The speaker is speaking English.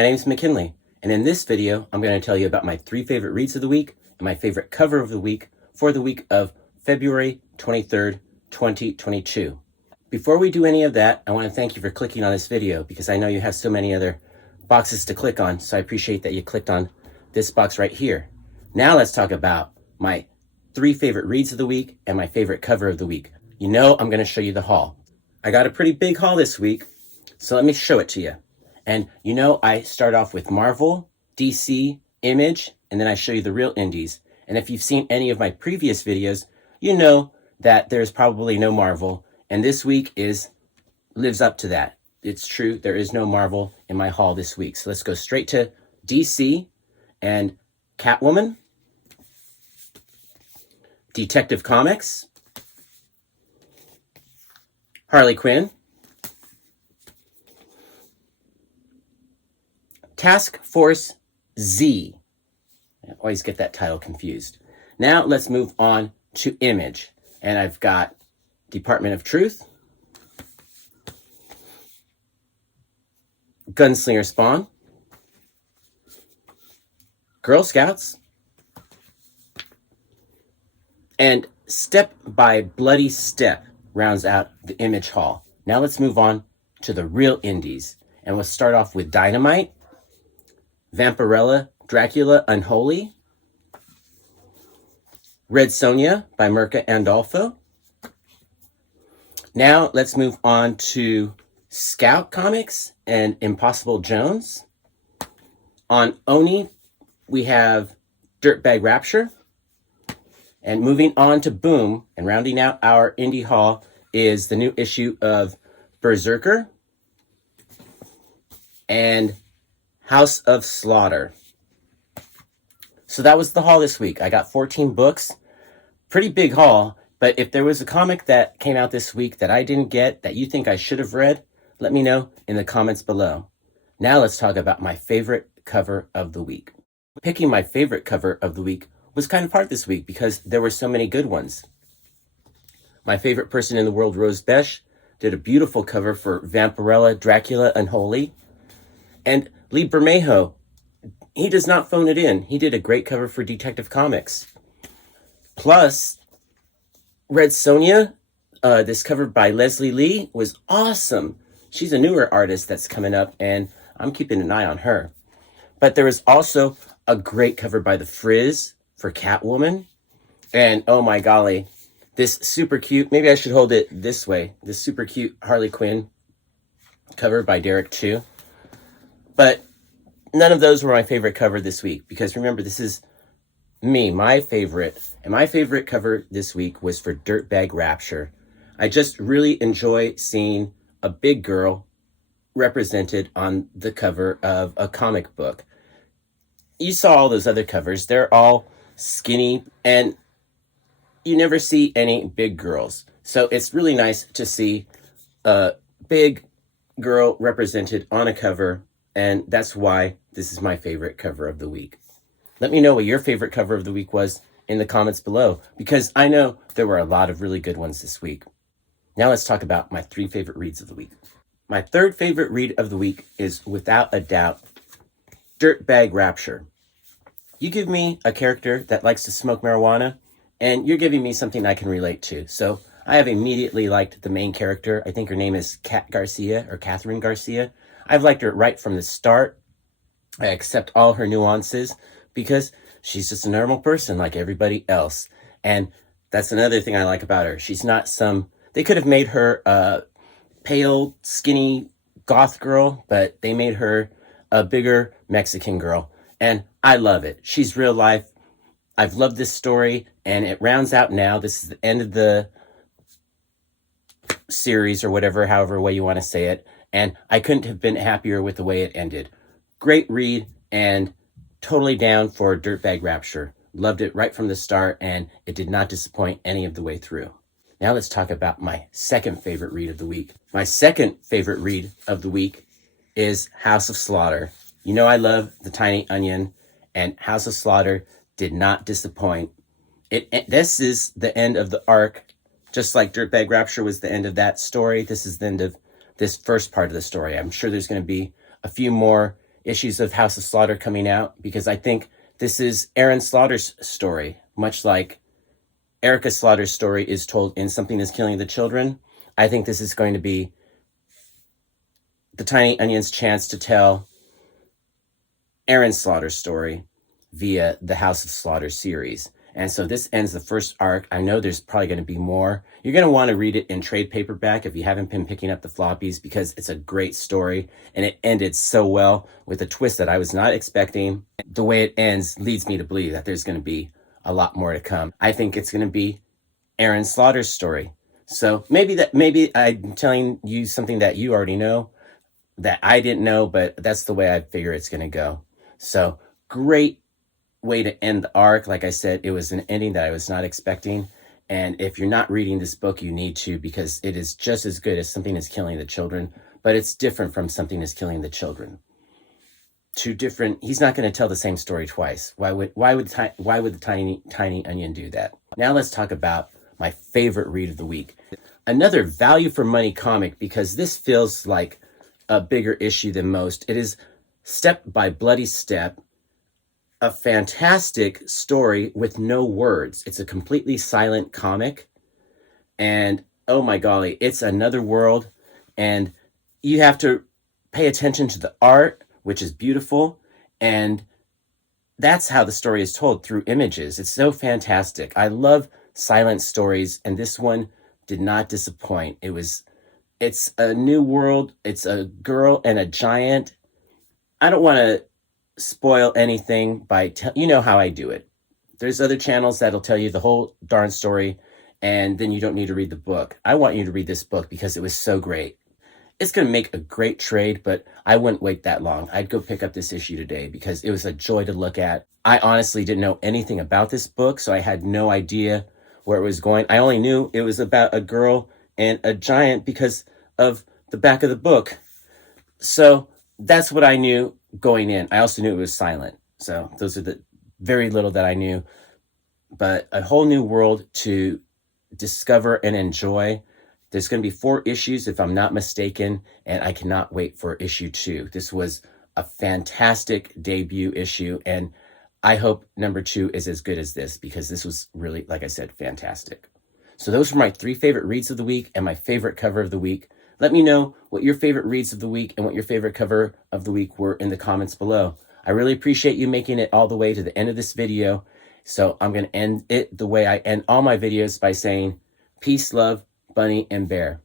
my name is McKinley, and in this video, I'm going to tell you about my 3 favorite reads of the week and my favorite cover of the week for the week of February 23rd, 2022. Before we do any of that, I want to thank you for clicking on this video because I know you have so many other boxes to click on, so I appreciate that you clicked on this box right here. Now let's talk about my 3 favorite reads of the week and my favorite cover of the week. You know I'm going to show you the haul. I got a pretty big haul this week, so let me show it to you. And you know I start off with Marvel, DC, Image, and then I show you the real indies. And if you've seen any of my previous videos, you know that there's probably no Marvel, and this week lives up to that. It's true, there is no Marvel in my haul this week. So let's go straight to DC and Catwoman, Detective Comics, Harley Quinn, Task Force Z. I always get that title confused. Now let's move on to Image. And I've got Department of Truth, Gunslinger Spawn, Girl Scouts, and Step by Bloody Step rounds out the Image haul. Now let's move on to the real indies. And we'll start off with Dynamite, Vampirella, Dracula Unholy, Red Sonja by Mirka Andolfo. Now let's move on to Scout Comics and Impossible Jones. On Oni, we have Dirtbag Rapture. And moving on to Boom, and rounding out our indie haul is the new issue of Berserker and House of Slaughter. So that was the haul this week. I got 14 books. Pretty big haul, but if there was a comic that came out this week that I didn't get that you think I should have read, let me know in the comments below. Now let's talk about my favorite cover of the week. Picking my favorite cover of the week was kind of hard this week because there were so many good ones. My favorite person in the world, Rose Besch, did a beautiful cover for Vampirella, Dracula Unholy. And Lee Bermejo, he does not phone it in. He did a great cover for Detective Comics. Plus, Red Sonja, this cover by Leslie Lee, was awesome. She's a newer artist that's coming up, and I'm keeping an eye on her. But there was also a great cover by the Frizz for Catwoman. And oh my golly, this super cute, maybe I should hold it this way, this super cute Harley Quinn cover by Derek Chu. But none of those were my favorite cover this week, because remember, this is me, my favorite. And my favorite cover this week was for Dirtbag Rapture. I just really enjoy seeing a big girl represented on the cover of a comic book. You saw all those other covers. They're all skinny, and you never see any big girls. So it's really nice to see a big girl represented on a cover, and that's why this is my favorite cover of the week. Let me know what your favorite cover of the week was in the comments below, because I know there were a lot of really good ones this week. Now let's talk about my 3 favorite reads of the week. My 3rd favorite read of the week is, without a doubt, Dirtbag Rapture. You give me a character that likes to smoke marijuana, and you're giving me something I can relate to. So I have immediately liked the main character. I think her name is Catherine Garcia. I've liked her right from the start. I accept all her nuances because she's just a normal person like everybody else. And that's another thing I like about her. She's not they could have made her a pale, skinny goth girl, but they made her a bigger Mexican girl. And I love it. She's real life. I've loved this story, and it rounds out now. This is the end of the series, or whatever, however way you want to say it. And I couldn't have been happier with the way it ended. Great read, and totally down for Dirtbag Rapture. Loved it right from the start, and it did not disappoint any of the way through. Now let's talk about my 2nd favorite read of the week. My 2nd favorite read of the week is House of Slaughter. You know I love The Tiny Onion, and House of Slaughter did not disappoint. This is the end of the arc, just like Dirtbag Rapture was the end of that story. This is the end of this first part of the story. I'm sure there's going to be a few more issues of House of Slaughter coming out, because I think this is Aaron Slaughter's story, much like Erica Slaughter's story is told in Something Is Killing the Children. I think this is going to be the Tiny Onion's chance to tell Aaron Slaughter's story via the House of Slaughter series. And so this ends the first arc. I know there's probably going to be more. You're going to want to read it in trade paperback if you haven't been picking up the floppies, because it's a great story and it ended so well with a twist that I was not expecting. The way it ends leads me to believe that there's going to be a lot more to come. I think it's going to be Aaron Slaughter's story. So maybe I'm telling you something that you already know that I didn't know, but that's the way I figure it's going to go. So great way to end the arc. Like I said, it was an ending that I was not expecting. And if you're not reading this book, you need to, because it is just as good as Something Is Killing the Children, but it's different from Something Is Killing the Children. Two different. He's not going to tell the same story twice. Why would the Tiny Onion do that? Now let's talk about my favorite read of the week. Another value for money comic, because this feels like a bigger issue than most. It is Step by Bloody Step, a fantastic story with no words. It's a completely silent comic, and oh my golly, it's another world, and you have to pay attention to the art, which is beautiful, and that's how the story is told, through images. It's so fantastic. I love silent stories, and this one did not disappoint. It's a new world. It's a girl and a giant. I don't want to spoil anything by you know how I do it. There's other channels that'll tell you the whole darn story, and then you don't need to read the book. I want you to read this book because it was so great. It's going to make a great trade, but I wouldn't wait that long. I'd go pick up this issue today because it was a joy to look at. I honestly didn't know anything about this book, so I had no idea where it was going. I only knew it was about a girl and a giant because of the back of the book. So that's what I knew going in. I also knew it was silent. So those are the very little that I knew. But a whole new world to discover and enjoy. There's going to be 4 issues, if I'm not mistaken, and I cannot wait for issue 2. This was a fantastic debut issue, and I hope number 2 is as good as this, because this was really, like I said, fantastic. So those were my 3 favorite reads of the week and my favorite cover of the week. Let me know what your favorite reads of the week and what your favorite cover of the week were in the comments below. I really appreciate you making it all the way to the end of this video. So I'm going to end it the way I end all my videos, by saying peace, love, Bunny, and Bear.